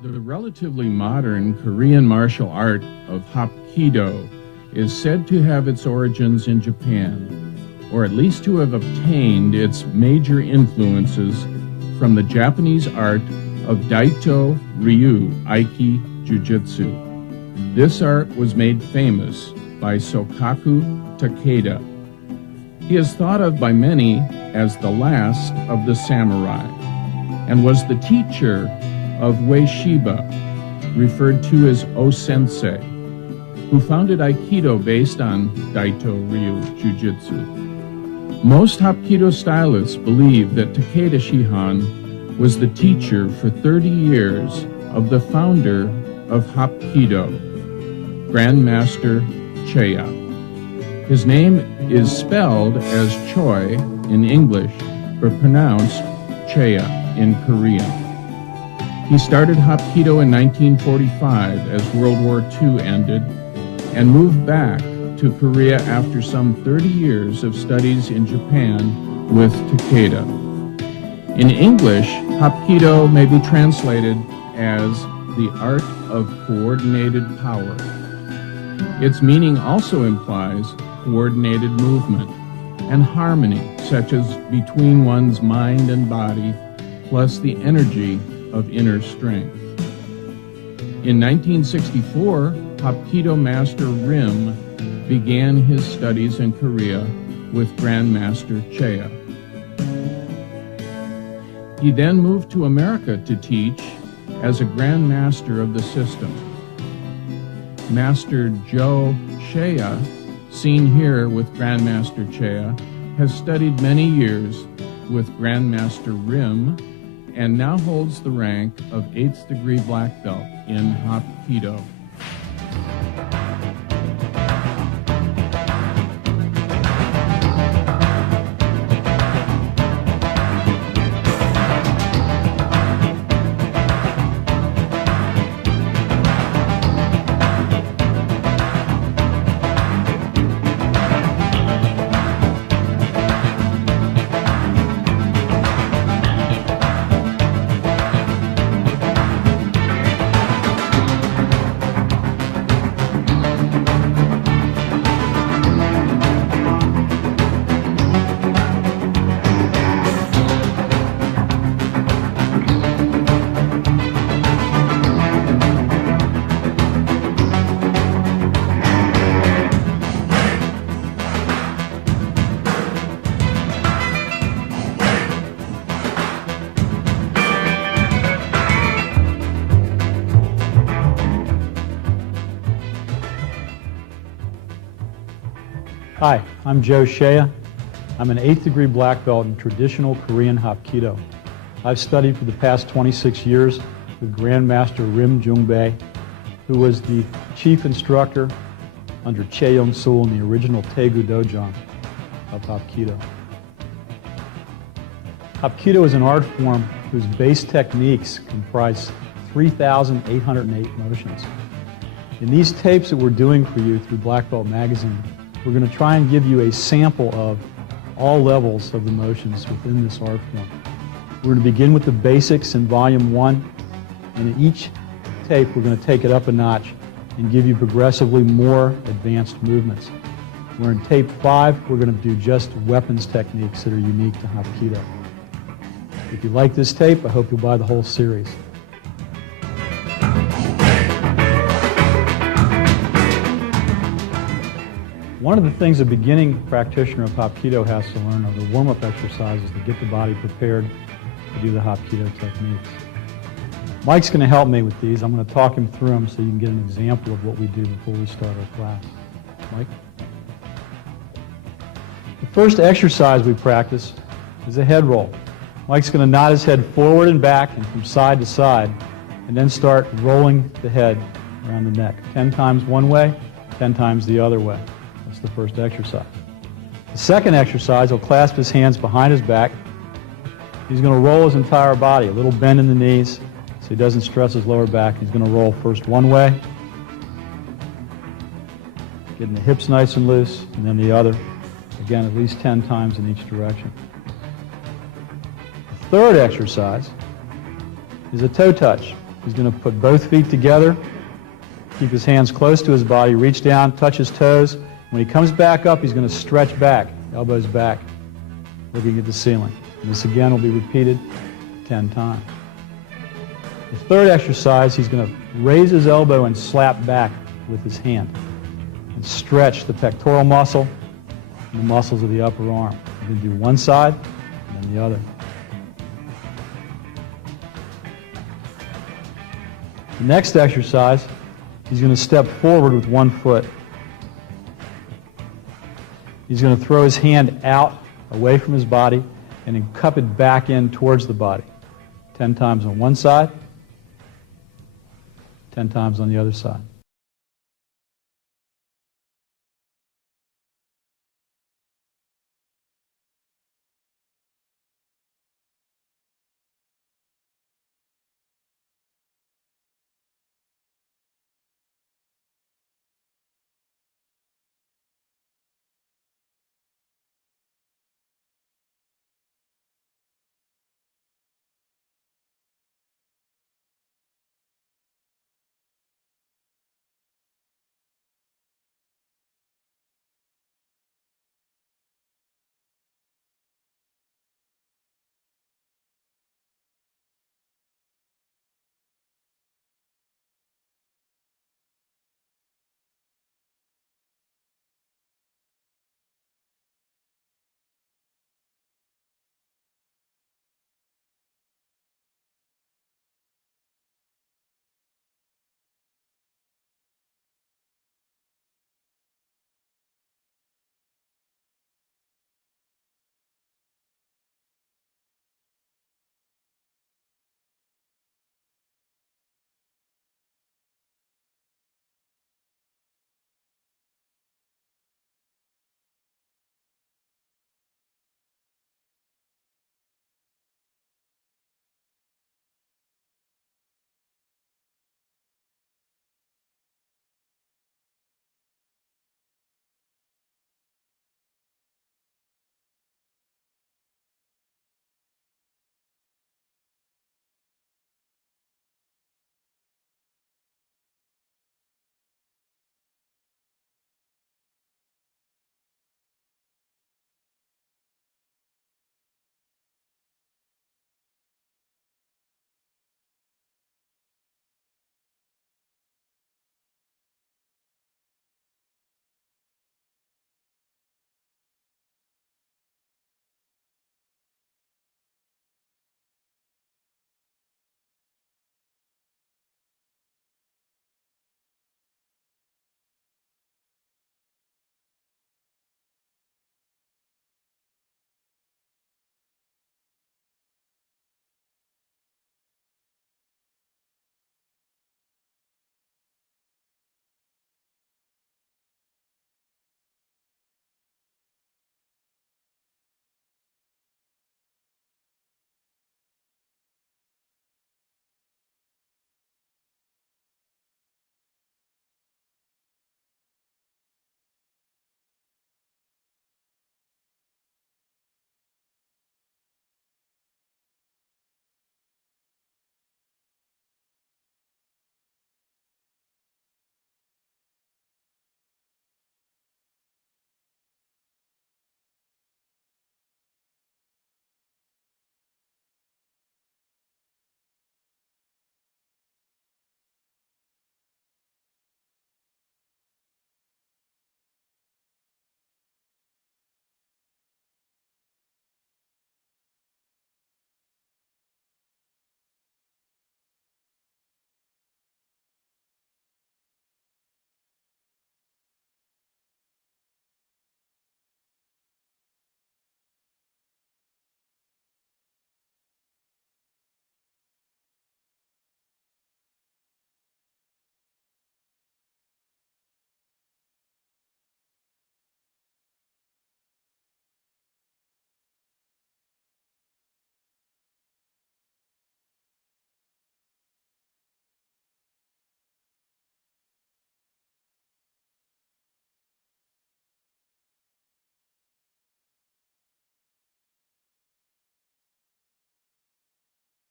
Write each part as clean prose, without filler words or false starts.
The relatively modern Korean martial art of Hapkido is said to have its origins in Japan, or at least to have obtained its major influences from the Japanese art of Daito Ryu Aiki Jiu-Jitsu. This art was made famous by Sokaku Takeda. He is thought of by many as the last of the samurai, and was the teacher of Ueshiba, referred to as O-sensei, who founded Aikido based on Daito Ryu Jiu-Jitsu. Most Hapkido stylists believe that Takeda Shihan was the teacher for 30 years of the founder of Hapkido, Grandmaster Cheya. His name is spelled as Choi in English, but pronounced Cheya in Korean. He started Hapkido in 1945 as World War II ended and moved back to Korea after some 30 years of studies in Japan with Takeda. In English, Hapkido may be translated as the art of coordinated power. Its meaning also implies coordinated movement and harmony, such as between one's mind and body, plus the energy of inner strength. In 1964, Hapkido Master Rim began his studies in Korea with Grandmaster Cheya. He then moved to America to teach as a Grandmaster of the system. Master Joe Cheya, seen here with Grandmaster Cheya, has studied many years with Grandmaster Rim and now holds the rank of 8th degree black belt in Hapkido. Hi, I'm Joe Cheya. I'm an 8th degree black belt in traditional Korean Hapkido. I've studied for the past 26 years with Grandmaster Rim Jung-bae, who was the chief instructor under Chae Young-sul in the original Taegu Dojo of Hapkido. Hapkido is an art form whose base techniques comprise 3,808 motions. In these tapes that we're doing for you through Black Belt Magazine, we're going to try and give you a sample of all levels of the motions within this art form. We're going to begin with the basics in Volume 1, and in each tape we're going to take it up a notch and give you progressively more advanced movements. Where in Tape 5, we're going to do just weapons techniques that are unique to Hapkido. If you like this tape, I hope you'll buy the whole series. One of the things a beginning practitioner of Hapkido has to learn are the warm-up exercises to get the body prepared to do the Hapkido techniques. Mike's going to help me with these. I'm going to talk him through them so you can get an example of what we do before we start our class. Mike? The first exercise we practice is a head roll. Mike's going to nod his head forward and back and from side to side, and then start rolling the head around the neck. 10 times one way, 10 times the other way. That's the first exercise. The second exercise, he'll clasp his hands behind his back. He's going to roll his entire body, a little bend in the knees so he doesn't stress his lower back. He's going to roll first one way, getting the hips nice and loose, and then the other. Again, at least 10 times in each direction. The third exercise is a toe touch. He's going to put both feet together, keep his hands close to his body, reach down, touch his toes. When he comes back up, he's going to stretch back, elbows back, looking at the ceiling. And this again will be repeated 10 times. The third exercise, he's going to raise his elbow and slap back with his hand and stretch the pectoral muscle and the muscles of the upper arm. He's going to do one side and then the other. The next exercise, he's going to step forward with one foot. He's going to throw his hand out away from his body and then cup it back in towards the body. 10 times on one side, 10 times on the other side.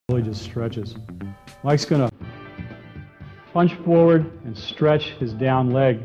Really just stretches. Mike's going to punch forward and stretch his down leg.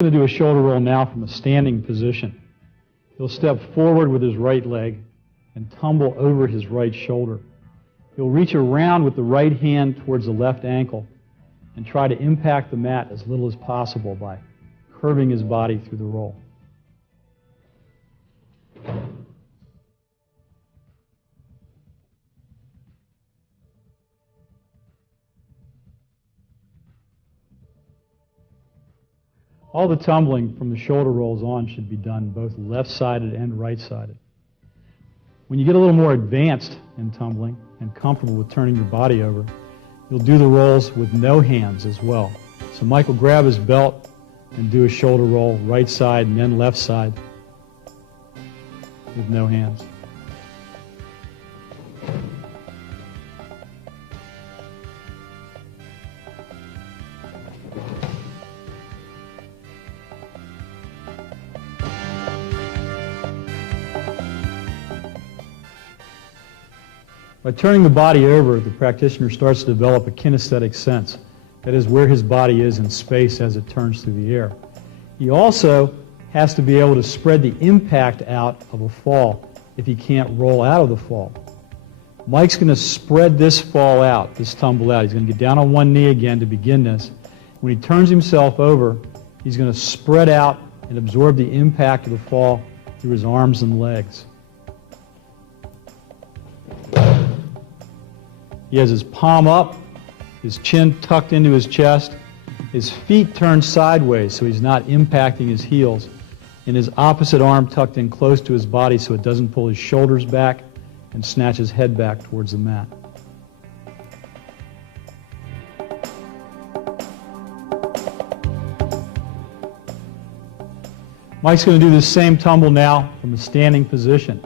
He's going to do a shoulder roll now from a standing position. He'll step forward with his right leg and tumble over his right shoulder. He'll reach around with the right hand towards the left ankle and try to impact the mat as little as possible by curving his body through the roll. All the tumbling from the shoulder rolls on should be done both left-sided and right-sided. When you get a little more advanced in tumbling and comfortable with turning your body over, you'll do the rolls with no hands as well. So Mike will grab his belt and do a shoulder roll right side and then left side with no hands. By turning the body over, the practitioner starts to develop a kinesthetic sense. that is where his body is in space as it turns through the air. He also has to be able to spread the impact out of a fall if he can't roll out of the fall. Mike's going to spread this fall out, this tumble out. He's going to get down on one knee again to begin this. When he turns himself over, he's going to spread out and absorb the impact of the fall through his arms and legs. He has his palm up, his chin tucked into his chest, his feet turned sideways so he's not impacting his heels, and his opposite arm tucked in close to his body so it doesn't pull his shoulders back and snatch his head back towards the mat. Mike's going to do the same tumble now from a standing position.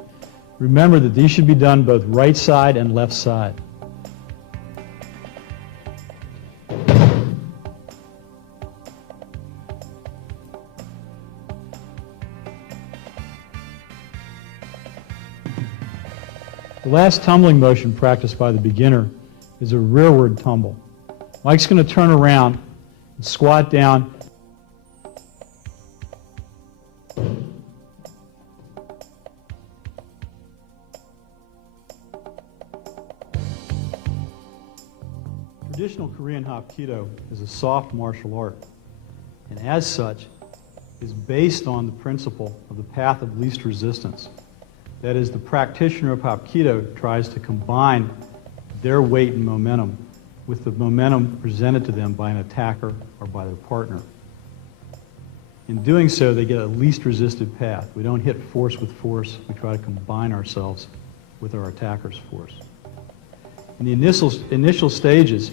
Remember that these should be done both right side and left side. The last tumbling motion practiced by the beginner is a rearward tumble. Mike's going to turn around and squat down. Traditional Korean Hapkido is a soft martial art, and as such is based on the principle of the path of least resistance. That is, the practitioner of Hapkido tries to combine their weight and momentum with the momentum presented to them by an attacker or by their partner. In doing so, they get a least resisted path. We don't hit force with force. We try to combine ourselves with our attacker's force. In the initial stages,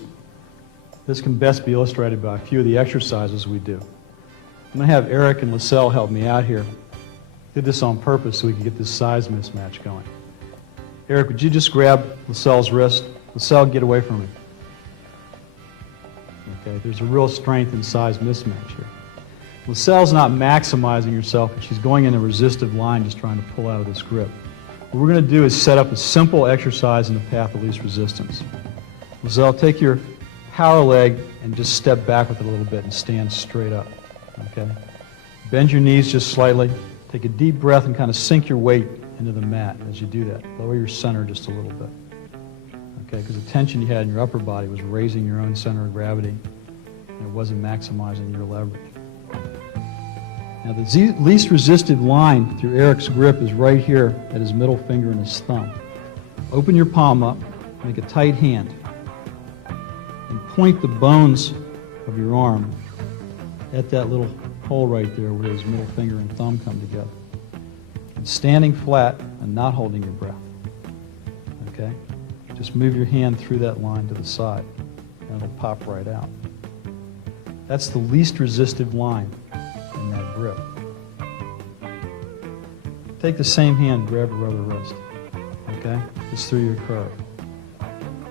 this can best be illustrated by a few of the exercises we do. I'm going to have Eric and Lascelles help me out here. Did this on purpose so we could get this size mismatch going. Eric, would you just grab Lascelles' wrist? Lascelles, get away from me. Okay, there's a real strength and size mismatch here. Lascelles' not maximizing herself, but she's going in a resistive line just trying to pull out of this grip. What we're going to do is set up a simple exercise in the path of least resistance. Lascelles, take your power leg and just step back with it a little bit and stand straight up. Okay? Bend your knees just slightly. Take a deep breath and kind of sink your weight into the mat as you do that. Lower your center just a little bit. Okay, because the tension you had in your upper body was raising your own center of gravity, and it wasn't maximizing your leverage. Now the least resistive line through Eric's grip is right here at his middle finger and his thumb. Open your palm up, make a tight hand, and point the bones of your arm at that little hole right there where his middle finger and thumb come together. And standing flat and not holding your breath. Okay? Just move your hand through that line to the side and it'll pop right out. That's the least resistive line in that grip. Take the same hand, grab your other wrist. Okay? Just through your curve.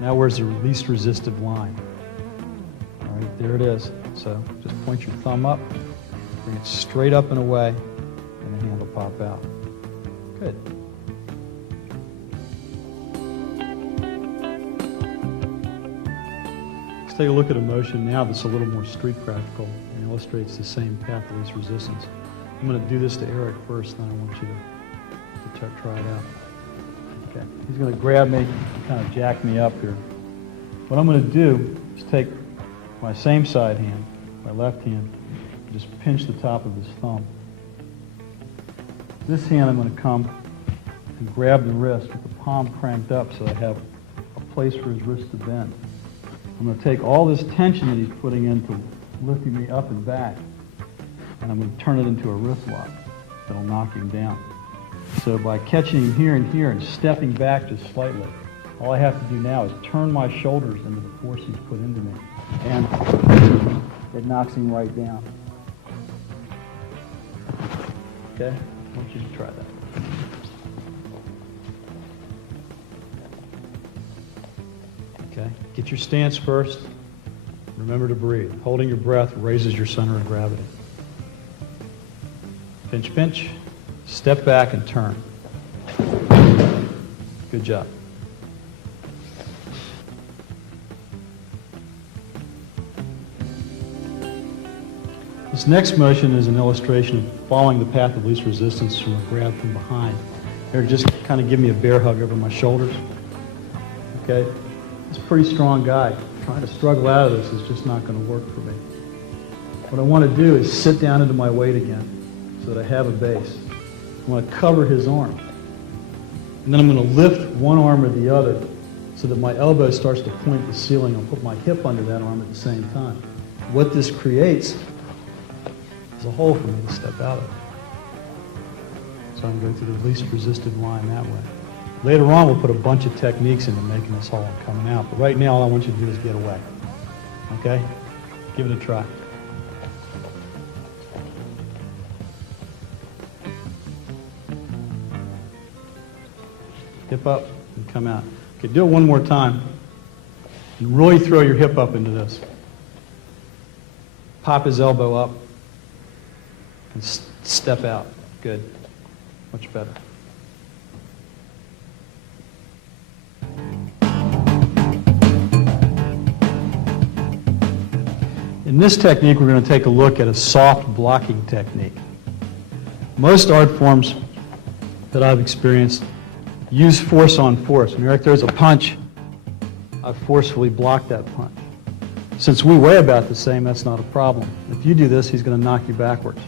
Now where's the least resistive line? All right, there it is. So just point your thumb up. Bring it straight up and away, and the hand will pop out. Good. Let's take a look at a motion now that's a little more street practical and illustrates the same path of least resistance. I'm going to do this to Eric first, then I want you to try it out. Okay. He's going to grab me and kind of jack me up here. What I'm going to do is take my same side hand, my left hand, just pinch the top of his thumb. This hand I'm going to come and grab the wrist with the palm cranked up so I have a place for his wrist to bend. I'm going to take all this tension that he's putting into lifting me up and back, and I'm going to turn it into a wrist lock that'll knock him down. So by catching him here and stepping back just slightly, all I have to do now is turn my shoulders into the force he's put into me, and it knocks him right down. Okay? I want you to try that. Okay? Get your stance first. Remember to breathe. Holding your breath raises your center of gravity. Pinch, pinch. Step back and turn. Good job. This next motion is an illustration of following the path of least resistance from a grab from behind. Eric, just kind of give me a bear hug over my shoulders. Okay? He's a pretty strong guy. Trying to struggle out of this is just not going to work for me. What I want to do is sit down into my weight again so that I have a base. I want to cover his arm. And then I'm going to lift one arm or the other so that my elbow starts to point the ceiling. I'll put my hip under that arm at the same time. What this creates is a hole for me to step out of. So I'm going through the least resistive line that way. Later on, we'll put a bunch of techniques into making this hole and coming out. But right now, all I want you to do is get away. Okay? Give it a try. Hip up and come out. Okay, do it one more time. And really throw your hip up into this. Pop his elbow up and step out. Good. Much better. In this technique, we're going to take a look at a soft blocking technique. Most art forms that I've experienced use force on force. When Eric throws a punch, I forcefully block that punch. Since we weigh about the same, that's not a problem. If you do this, he's going to knock you backwards.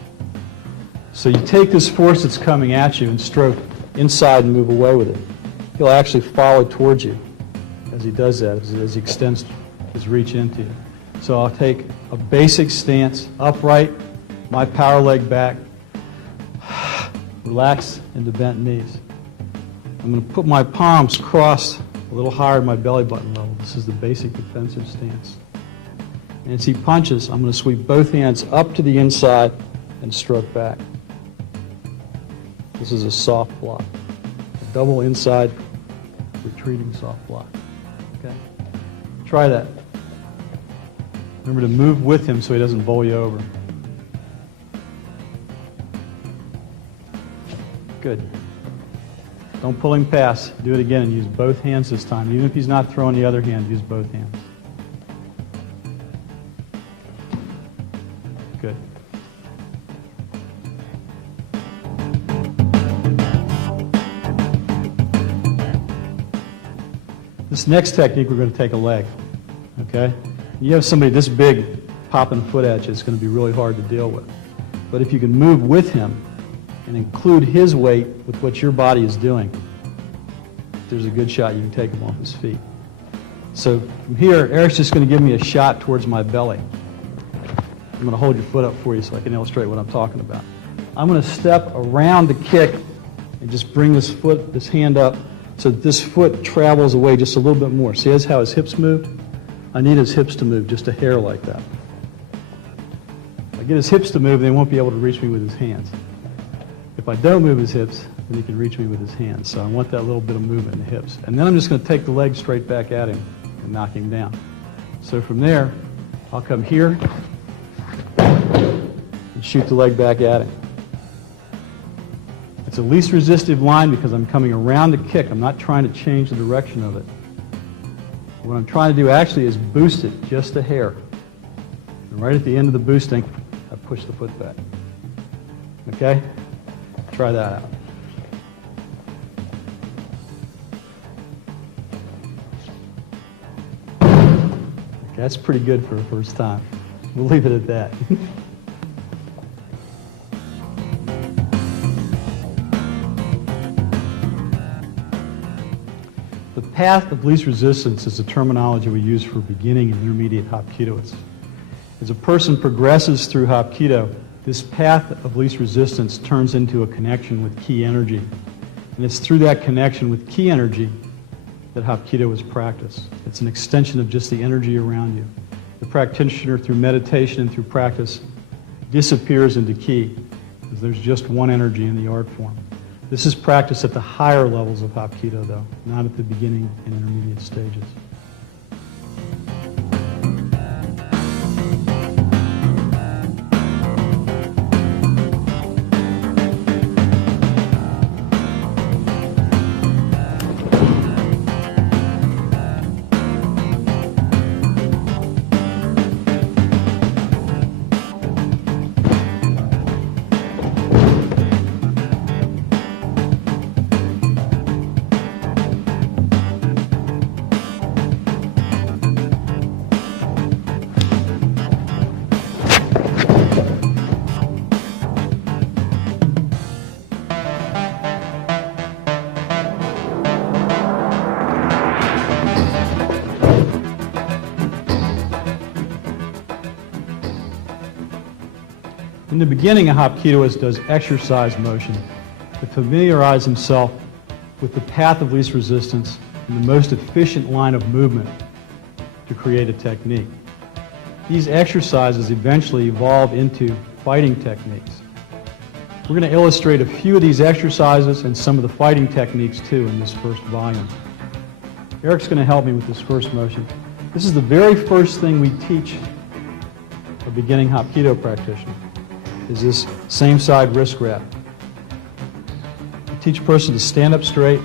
So you take this force that's coming at you and stroke inside and move away with it. He'll actually follow towards you as he does that, as he extends his reach into you. So I'll take a basic stance, upright, my power leg back, relax into bent knees. I'm going to put my palms crossed a little higher than my belly button level. This is the basic defensive stance. And as he punches, I'm going to sweep both hands up to the inside and stroke back. This is a soft block. A double inside, retreating soft block. Okay? Try that. Remember to move with him so he doesn't bowl you over. Good. Don't pull him past. Do it again and use both hands this time. Even if he's not throwing the other hand, use both hands. Good. This next technique, we're going to take a leg. Okay? You have somebody this big popping a foot at you, it's going to be really hard to deal with. But if you can move with him and include his weight with what your body is doing, there's a good shot you can take him off his feet. So from here, Eric's just going to give me a shot towards my belly. I'm going to hold your foot up for you so I can illustrate what I'm talking about. I'm going to step around the kick and just bring this hand up so that this foot travels away just a little bit more. See how his hips moved? I need his hips to move just a hair like that. If I get his hips to move, then he won't be able to reach me with his hands. If I don't move his hips, then he can reach me with his hands. So I want that little bit of movement in the hips. And then I'm just going to take the leg straight back at him and knock him down. So from there, I'll come here and shoot the leg back at him. It's a least resistive line because I'm coming around the kick. I'm not trying to change the direction of it. What I'm trying to do actually is boost it just a hair. And right at the end of the boosting, I push the foot back. Okay? Try that out. Okay, that's pretty good for a first time. We'll leave it at that. The path of least resistance is the terminology we use for beginning and intermediate Hapkidoists. As a person progresses through Hapkido, this path of least resistance turns into a connection with key energy. And it's through that connection with key energy that Hapkido is practiced. It's an extension of just the energy around you. The practitioner, through meditation and through practice, disappears into ki, because there's just one energy in the art form. This is practiced at the higher levels of Hapkido, though, not at the beginning and intermediate stages. In the beginning, a Hapkidoist does exercise motion to familiarize himself with the path of least resistance and the most efficient line of movement to create a technique. These exercises eventually evolve into fighting techniques. We're going to illustrate a few of these exercises and some of the fighting techniques too in this first volume. Eric's going to help me with this first motion. This is the very first thing we teach a beginning Hapkido practitioner, is this same side wrist grab. We teach a person to stand up straight,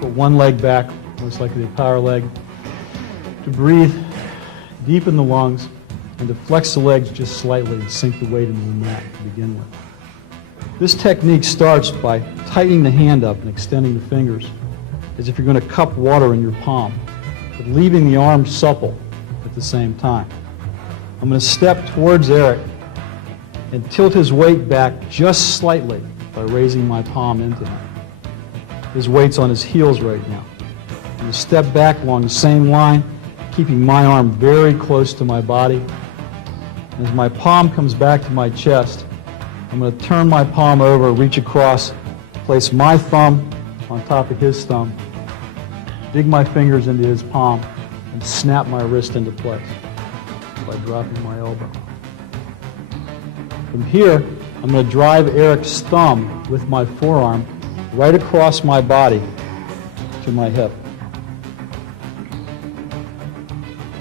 put one leg back, most likely a power leg, to breathe deep in the lungs, and to flex the legs just slightly and sink the weight into the mat to begin with. This technique starts by tightening the hand up and extending the fingers as if you're going to cup water in your palm, but leaving the arm supple at the same time. I'm going to step towards Eric and tilt his weight back just slightly by raising my palm into him. His weight's on his heels right now. I'm going to step back along the same line, keeping my arm very close to my body. As my palm comes back to my chest, I'm going to turn my palm over, reach across, place my thumb on top of his thumb, dig my fingers into his palm, and snap my wrist into place by dropping my elbow. From here, I'm going to drive Eric's thumb with my forearm right across my body to my hip.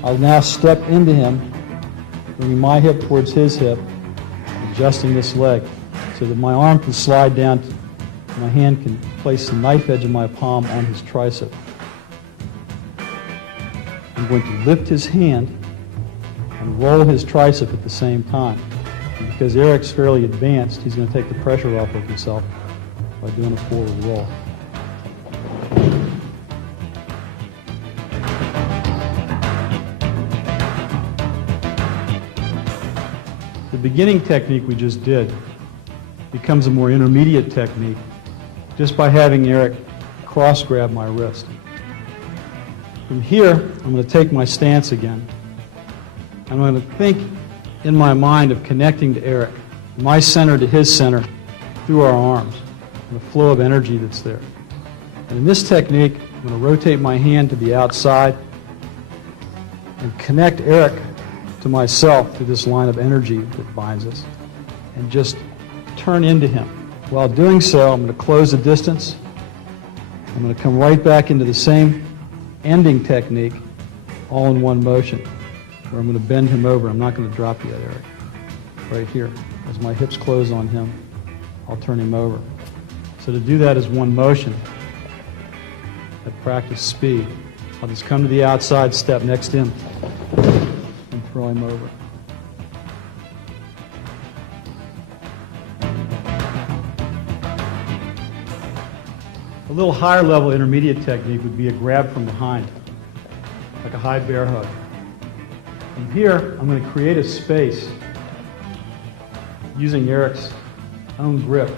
I'll now step into him, bringing my hip towards his hip, adjusting this leg so that my arm can slide down, my hand can place the knife edge of my palm on his tricep. I'm going to lift his hand and roll his tricep at the same time. And because Eric's fairly advanced, he's going to take the pressure off of himself by doing a forward roll. The beginning technique we just did becomes a more intermediate technique just by having Eric cross grab my wrist. From here, I'm going to take my stance again. I'm going to think in my mind of connecting to Eric, my center to his center, through our arms, and the flow of energy that's there. And in this technique, I'm going to rotate my hand to the outside and connect Eric to myself through this line of energy that binds us, and just turn into him. While doing so, I'm going to close the distance. I'm going to come right back into the same ending technique, all in one motion, where I'm going to bend him over. I'm not going to drop yet, Eric. Right here. As my hips close on him, I'll turn him over. So to do that as one motion, at practice speed, I'll just come to the outside, step next to him, and throw him over. A little higher level intermediate technique would be a grab from behind, like a high bear hug. From here, I'm going to create a space using Eric's own grip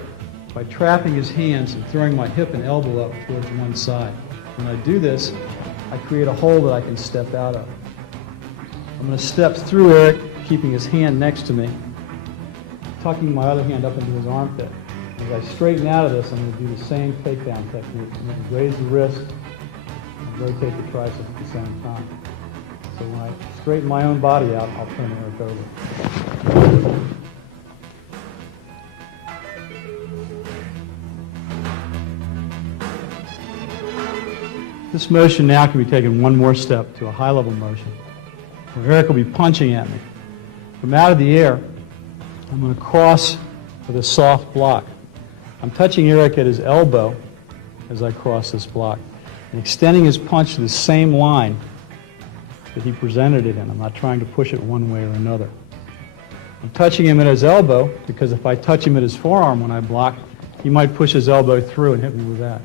by trapping his hands and throwing my hip and elbow up towards one side. When I do this, I create a hole that I can step out of. I'm going to step through Eric, keeping his hand next to me, tucking my other hand up into his armpit. As I straighten out of this, I'm going to do the same takedown technique. I'm going to raise the wrist and rotate the tricep at the same time. So when I straighten my own body out, I'll turn Eric over. This motion now can be taken one more step to a high-level motion, where Eric will be punching at me. From out of the air, I'm going to cross with a soft block. I'm touching Eric at his elbow as I cross this block and extending his punch to the same line that he presented it in. I'm not trying to push it one way or another. I'm touching him at his elbow because if I touch him at his forearm when I block, he might push his elbow through and hit me with that.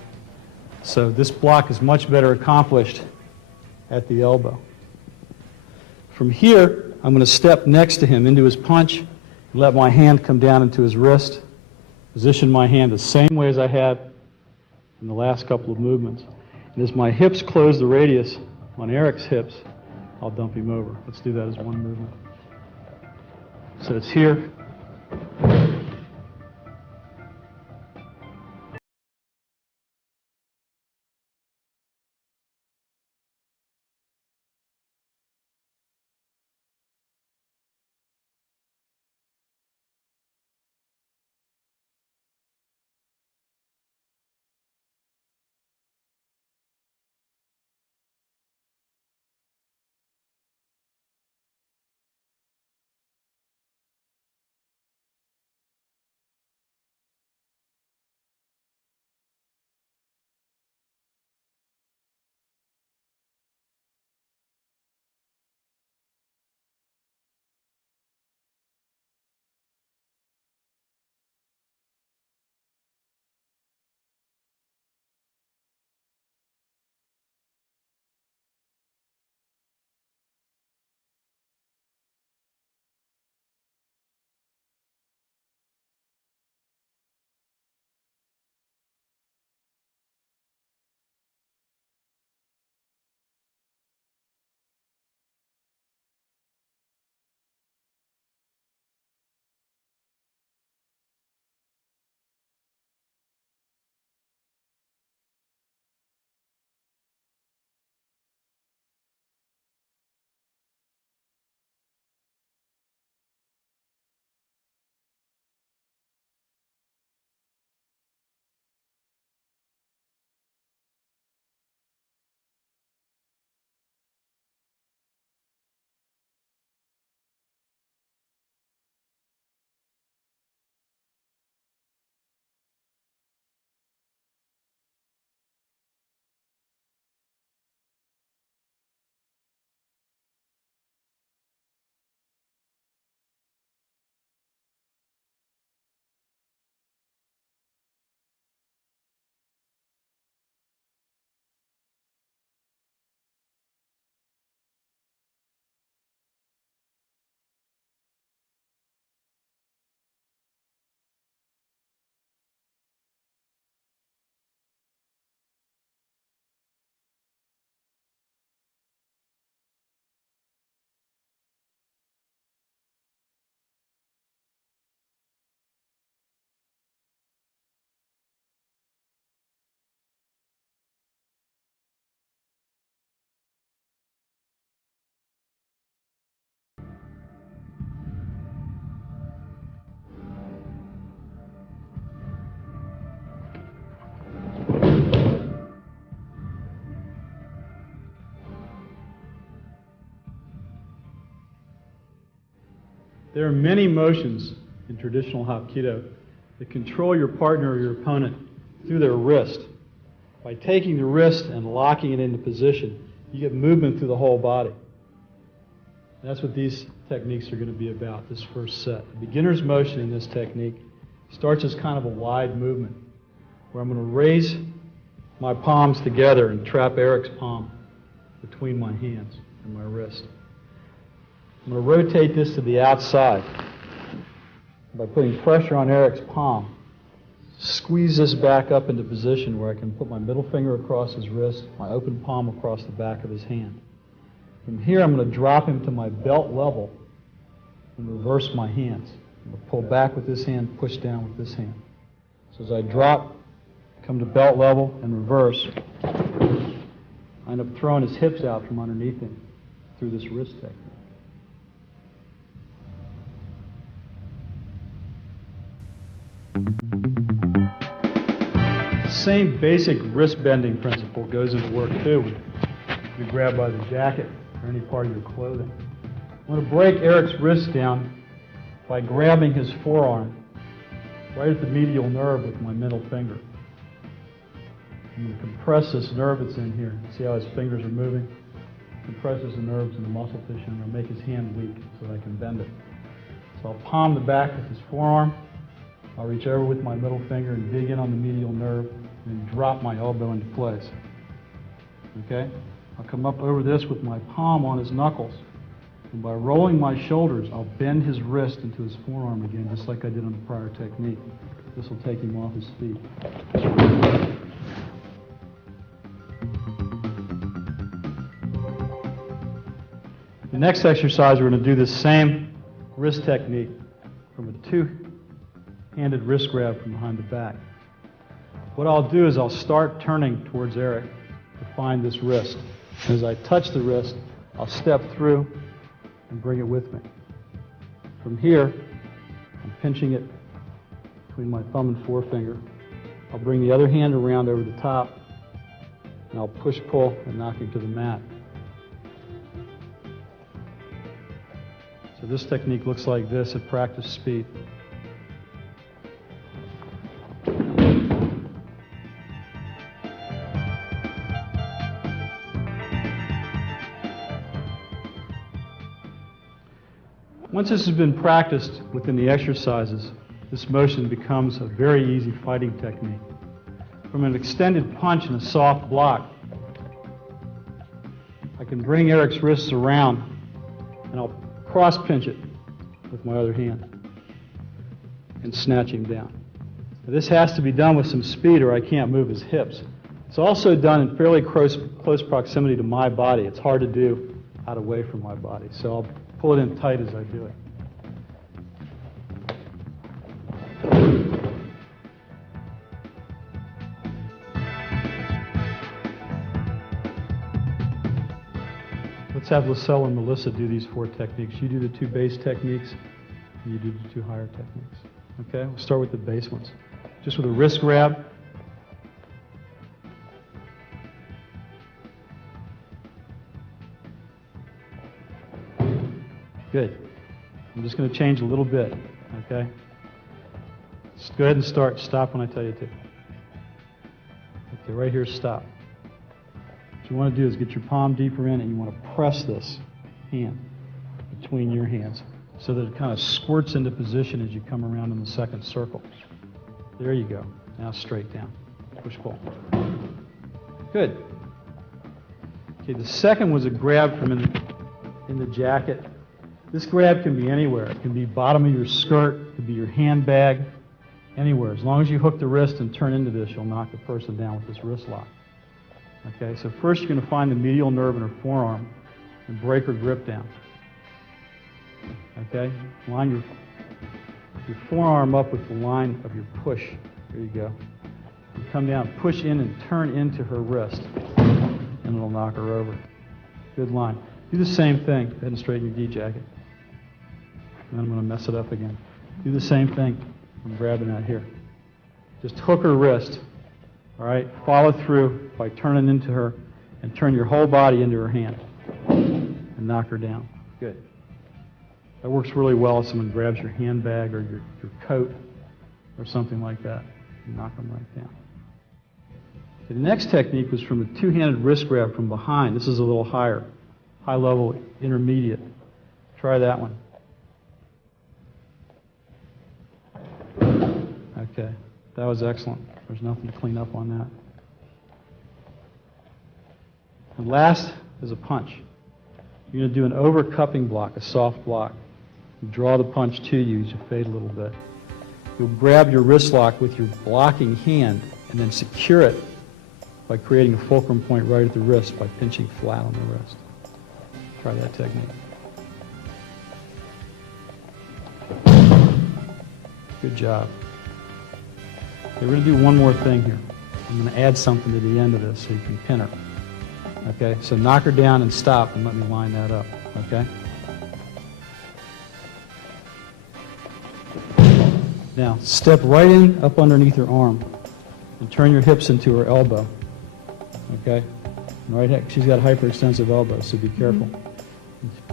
So this block is much better accomplished at the elbow. From here, I'm going to step next to him into his punch and let my hand come down into his wrist. Position my hand the same way as I had in the last couple of movements. And as my hips close the radius on Eric's hips, I'll dump him over. Let's do that as one movement. So it's here, There are many motions in traditional Hapkido that control your partner or your opponent through their wrist. By taking the wrist and locking it into position, you get movement through the whole body. That's what these techniques are going to be about, this first set. The beginner's motion in this technique starts as kind of a wide movement, where I'm going to raise my palms together and trap Eric's palm between my hands and my wrist. I'm going to rotate this to the outside by putting pressure on Eric's palm. Squeeze this back up into position where I can put my middle finger across his wrist, my open palm across the back of his hand. From here, I'm going to drop him to my belt level and reverse my hands. I'm going to pull back with this hand, push down with this hand. So as I drop, come to belt level and reverse, I end up throwing his hips out from underneath him through this wrist technique. The same basic wrist bending principle goes into work too when you grab by the jacket or any part of your clothing. I'm going to break Eric's wrist down by grabbing his forearm right at the medial nerve with my middle finger. I'm going to compress this nerve that's in here. See how his fingers are moving? Compresses the nerves in the muscle tissue and it'll make his hand weak so that I can bend it. So I'll palm the back with his forearm. I'll reach over with my middle finger and dig in on the medial nerve and drop my elbow into place. Okay? I'll come up over this with my palm on his knuckles. And by rolling my shoulders, I'll bend his wrist into his forearm again, just like I did on the prior technique. This will take him off his feet. The next exercise, we're going to do the same wrist technique from a two-handed wrist grab from behind the back. What I'll do is I'll start turning towards Eric to find this wrist. As I touch the wrist, I'll step through and bring it with me. From here, I'm pinching it between my thumb and forefinger. I'll bring the other hand around over the top, and I'll push, pull, and knock him to the mat. So this technique looks like this at practice speed. Once this has been practiced within the exercises, this motion becomes a very easy fighting technique. From an extended punch and a soft block, I can bring Eric's wrists around and I'll cross pinch it with my other hand and snatch him down. Now, this has to be done with some speed or I can't move his hips. It's also done in fairly close proximity to my body. It's hard to do out away from my body. So I'll pull it in tight as I do it. Let's have Lacelle and Melissa do these four techniques. You do the two base techniques, and you do the two higher techniques. Okay, we'll start with the base ones. Just with a wrist grab. Good. I'm just going to change a little bit, okay? Just go ahead and start. Stop when I tell you to. Okay, right here, stop. What you want to do is get your palm deeper in and you want to press this hand between your hands so that it kind of squirts into position as you come around in the second circle. There you go. Now straight down. Push, pull. Good. Okay, the second was a grab from in the jacket. This grab can be anywhere. It can be bottom of your skirt, it could be your handbag, anywhere. As long as you hook the wrist and turn into this, you'll knock the person down with this wrist lock. Okay, so first you're going to find the medial nerve in her forearm and break her grip down. Okay, line your forearm up with the line of your push. There you go. You come down, push in and turn into her wrist, and it'll knock her over. Good line. Do the same thing. Go ahead and straighten your D jacket. And I'm going to mess it up again. Do the same thing. I'm grabbing that here. Just hook her wrist. All right? Follow through by turning into her and turn your whole body into her hand and knock her down. Good. That works really well if someone grabs your handbag or your coat or something like that. You knock them right down. Okay, the next technique was from a two-handed wrist grab from behind. This is a little higher, high level, intermediate. Try that one. Okay, that was excellent. There's nothing to clean up on that. And last is a punch. You're going to do an over-cupping block, a soft block. You draw the punch to you as you fade a little bit. You'll grab your wrist lock with your blocking hand and then secure it by creating a fulcrum point right at the wrist by pinching flat on the wrist. Try that technique. Good job. Okay, we're going to do one more thing here. I'm going to add something to the end of this so you can pin her. Okay, so knock her down and stop and let me line that up. Okay? Now, step right in up underneath her arm and turn your hips into her elbow. Okay? Right, she's got hyperextensive elbows, so be careful.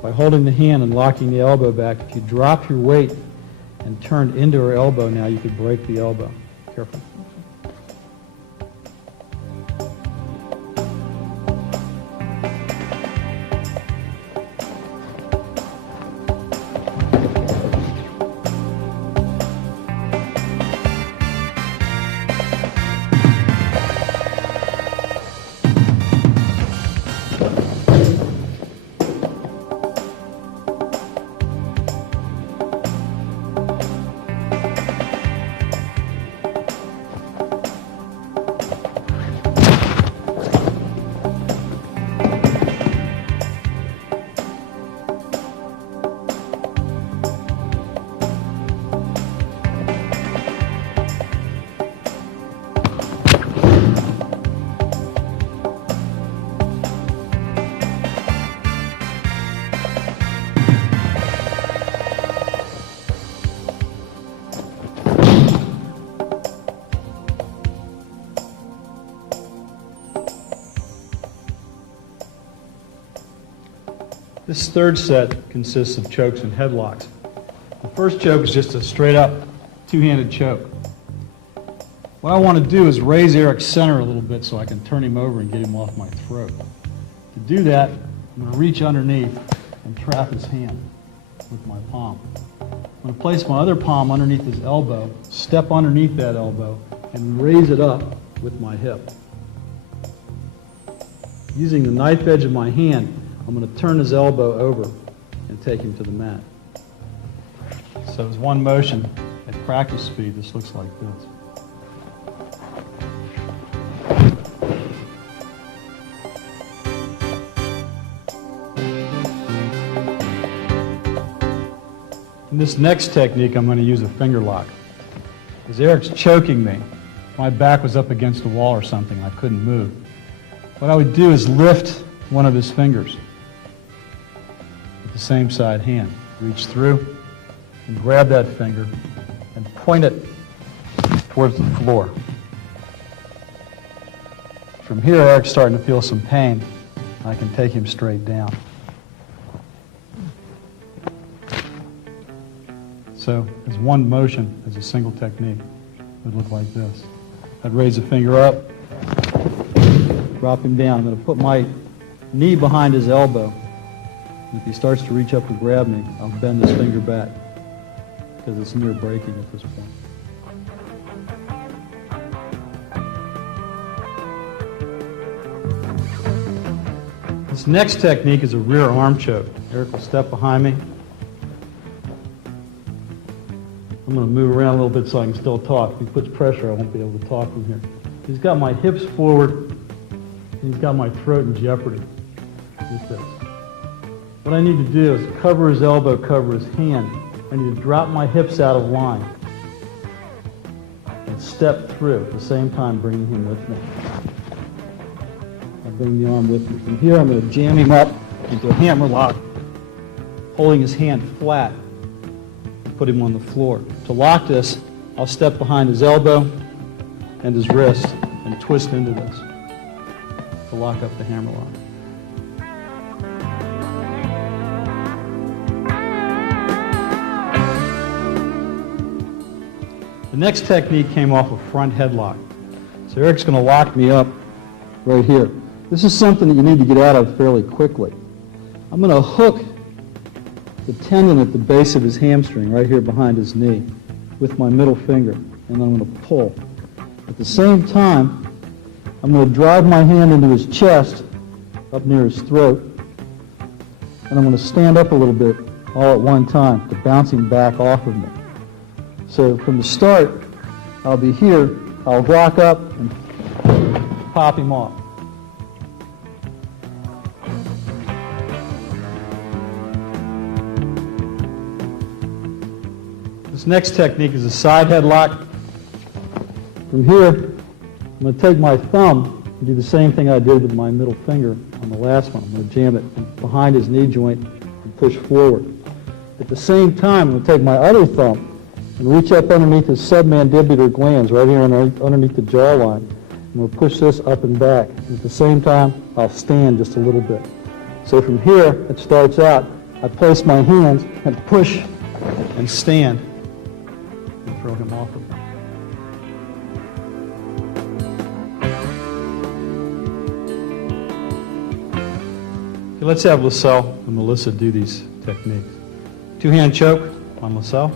By holding the hand and locking the elbow back, if you drop your weight and turn into her elbow now, you could break the elbow. Careful. This third set consists of chokes and headlocks. The first choke is just a straight up two-handed choke. What I want to do is raise Eric's center a little bit so I can turn him over and get him off my throat. To do that, I'm going to reach underneath and trap his hand with my palm. I'm going to place my other palm underneath his elbow, step underneath that elbow, and raise it up with my hip. Using the knife edge of my hand, I'm going to turn his elbow over and take him to the mat. So as one motion, at practice speed, this looks like this. In this next technique, I'm going to use a finger lock. As Eric's choking me, my back was up against the wall or something, I couldn't move. What I would do is lift one of his fingers with the same side hand. Reach through and grab that finger and point it towards the floor. From here, Eric's starting to feel some pain. I can take him straight down. So, as one motion, as a single technique, it would look like this. I'd raise the finger up, drop him down. I'm going to put my knee behind his elbow. And if he starts to reach up to grab me, I'll bend this finger back because it's near breaking at this point. This next technique is a rear arm choke. Eric will step behind me. I'm going to move around a little bit so I can still talk. If he puts pressure, I won't be able to talk from here. He's got my hips forward, and he's got my throat in jeopardy with this. What I need to do is cover his elbow, cover his hand. I need to drop my hips out of line and step through at the same time bringing him with me. I'll bring the arm with me. From here, I'm going to jam him up into a hammer lock, holding his hand flat. Put him on the floor. To lock this, I'll step behind his elbow and his wrist and twist into this to lock up the hammer lock. The next technique came off a front headlock. So Eric's going to lock me up right here. This is something that you need to get out of fairly quickly. I'm going to hook the tendon at the base of his hamstring right here behind his knee with my middle finger, and then I'm going to pull. At the same time, I'm going to drive my hand into his chest up near his throat, and I'm going to stand up a little bit all at one time to bounce him back off of me. So from the start, I'll be here, I'll rock up and pop him off. This next technique is a side headlock. From here, I'm going to take my thumb and do the same thing I did with my middle finger on the last one. I'm going to jam it behind his knee joint and push forward. At the same time, I'm going to take my other thumb and reach up underneath his submandibular glands right here underneath the jawline. I'm going to push this up and back. And at the same time, I'll stand just a little bit. So from here, it starts out, I place my hands and push and stand and throw him off of me. Okay, let's have LaSalle and Melissa do these techniques. Two-hand choke on LaSalle.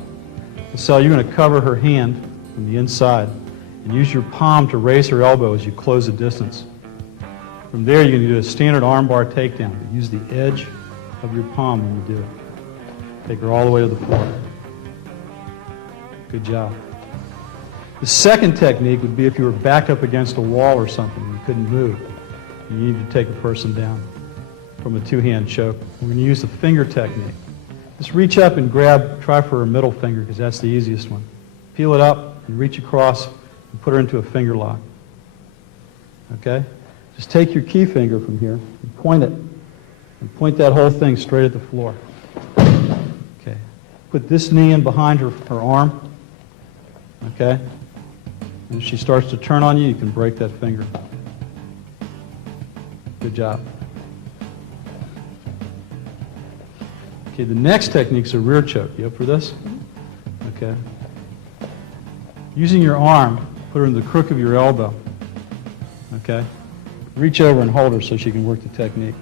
LaSalle, you're going to cover her hand from the inside and use your palm to raise her elbow as you close the distance. From there, you're going to do a standard armbar takedown. Use the edge of your palm when you do it. Take her all the way to the floor. Good job. The second technique would be if you were backed up against a wall or something and you couldn't move. You need to take a person down from a two-hand choke. We're going to use the finger technique. Just reach up and try for her middle finger because that's the easiest one. Peel it up and reach across and put her into a finger lock. Okay? Just take your key finger from here and point it. And point that whole thing straight at the floor. Okay. Put this knee in behind her arm. Okay? And if she starts to turn on you, you can break that finger. Good job. Okay, the next technique is a rear choke. You up for this? Okay. Using your arm, put her in the crook of your elbow. Okay. Reach over and hold her so she can work the technique.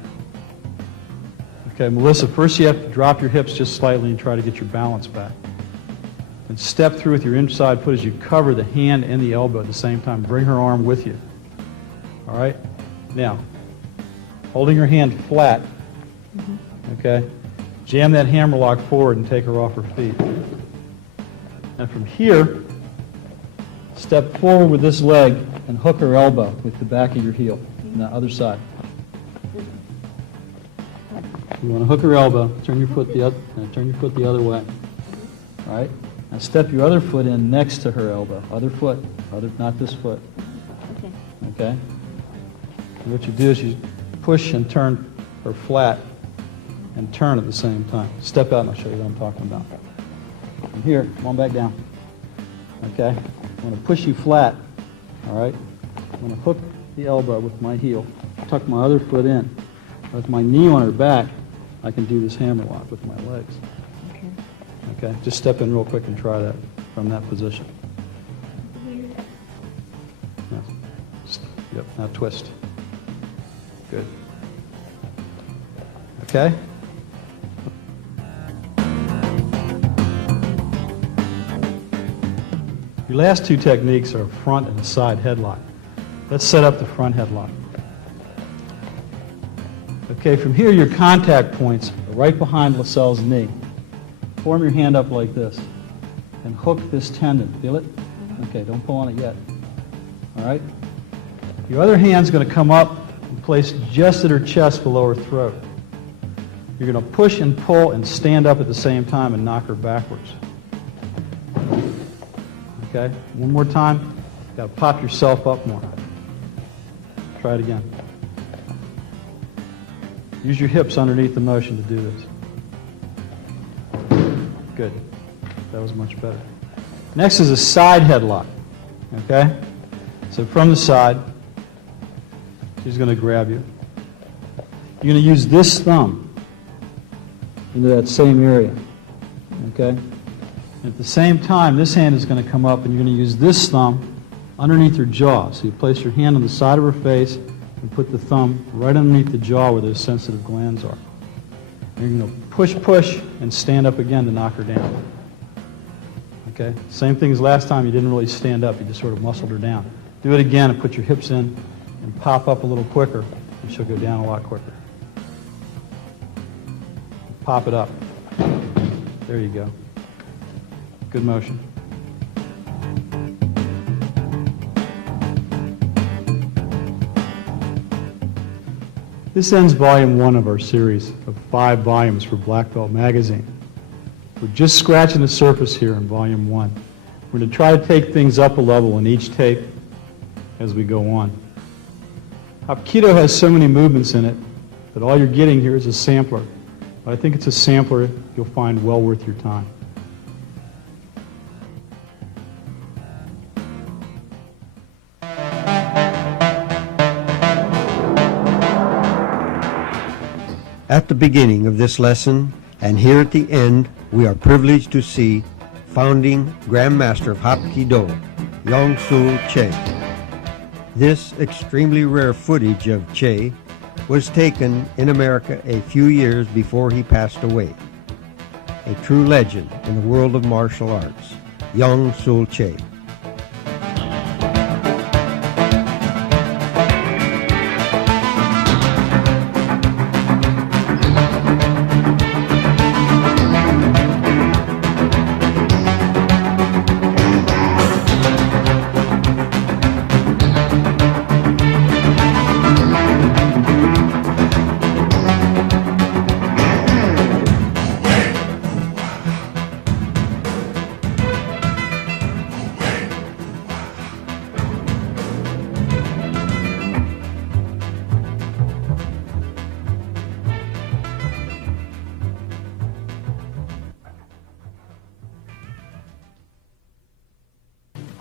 Okay, Melissa, first you have to drop your hips just slightly and try to get your balance back. And step through with your inside foot as you cover the hand and the elbow at the same time. Bring her arm with you. All right? Now, holding her hand flat, okay? Jam that hammer lock forward and take her off her feet. And from here, step forward with this leg and hook her elbow with the back of your heel on the other side. You want to hook her elbow, turn your foot the other way. All right? Now step your other foot in next to her elbow. Other foot, not this foot. Okay? And what you do is you push and turn her flat and turn at the same time. Step out and I'll show you what I'm talking about. From here, come on back down. Okay? I'm going to push you flat. All right? I'm going to hook the elbow with my heel, tuck my other foot in. With my knee on her back, I can do this hammer lock with my legs. Okay? Just step in real quick and try that from that position. Yeah. Yep, now twist. Good. Okay? Your last two techniques are a front and a side headlock. Let's set up the front headlock. Okay, from here your contact points are right behind LaSalle's knee. Form your hand up like this and hook this tendon. Feel it? Okay, don't pull on it yet. All right? Your other hand's going to come up and place just at her chest below her throat. You're going to push and pull and stand up at the same time and knock her backwards. Okay? One more time. You've got to pop yourself up more. Try it again. Use your hips underneath the motion to do this. Good. That was much better. Next is a side headlock. Okay? So from the side, she's going to grab you. You're going to use this thumb into that same area. Okay? At the same time, this hand is going to come up and you're going to use this thumb underneath her jaw. So you place your hand on the side of her face and put the thumb right underneath the jaw where those sensitive glands are. And you're going to push, push, and stand up again to knock her down. Okay? Same thing as last time, you didn't really stand up, you just sort of muscled her down. Do it again and put your hips in and pop up a little quicker, and she'll go down a lot quicker. Pop it up. There you go. Good motion. This ends volume 1 of our series of 5 volumes for Black Belt Magazine. We're just scratching the surface here in volume 1. We're going to try to take things up a level in each tape as we go on. Hapkido has so many movements in it that all you're getting here is a sampler. But I think it's a sampler you'll find well worth your time. At the beginning of this lesson, and here at the end, we are privileged to see founding Grand Master of Hapkido, Yong-Sul Che. This extremely rare footage of Che was taken in America a few years before he passed away. A true legend in the world of martial arts, Yong-Sul Che.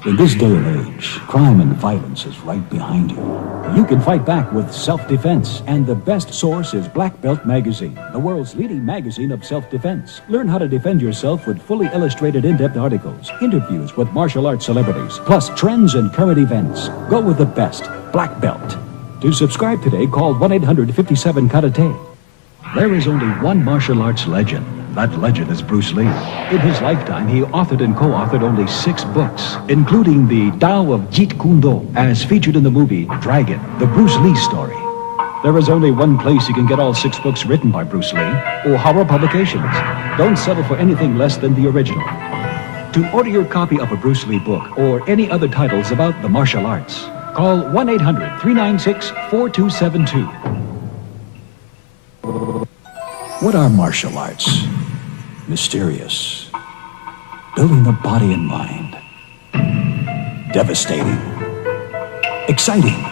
In this day and age, crime and violence is right behind you. You can fight back with self-defense, and the best source is Black Belt Magazine, the world's leading magazine of self-defense. Learn how to defend yourself with fully illustrated in-depth articles, interviews with martial arts celebrities, plus trends and current events. Go with the best, Black Belt. To subscribe today, call 1-800-57-KARATE. There is only one martial arts legend. That legend is Bruce Lee. In his lifetime, he authored and co-authored only 6 books, including the Tao of Jeet Kune Do, as featured in the movie Dragon, the Bruce Lee story. There is only one place you can get all 6 books written by Bruce Lee, O'Hara Publications. Don't settle for anything less than the original. To order your copy of a Bruce Lee book or any other titles about the martial arts, call 1-800-396-4272. What are martial arts? Mysterious, building the body and mind, devastating, exciting.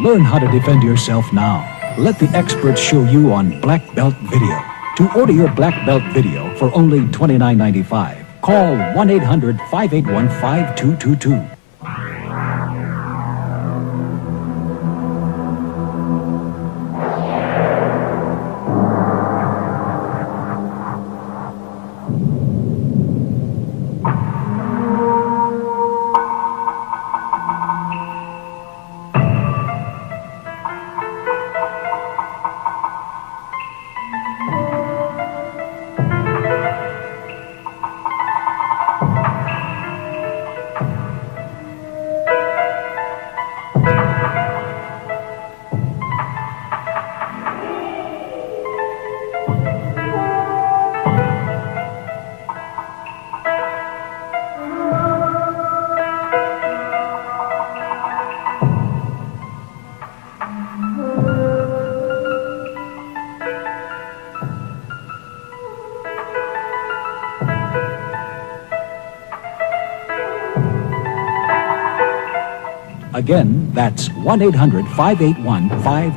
Learn how to defend yourself now. Let the experts show you on Black Belt Video. To order your Black Belt Video for only $29.95, call 1-800-581-5222. Again, that's 1-800-581-5...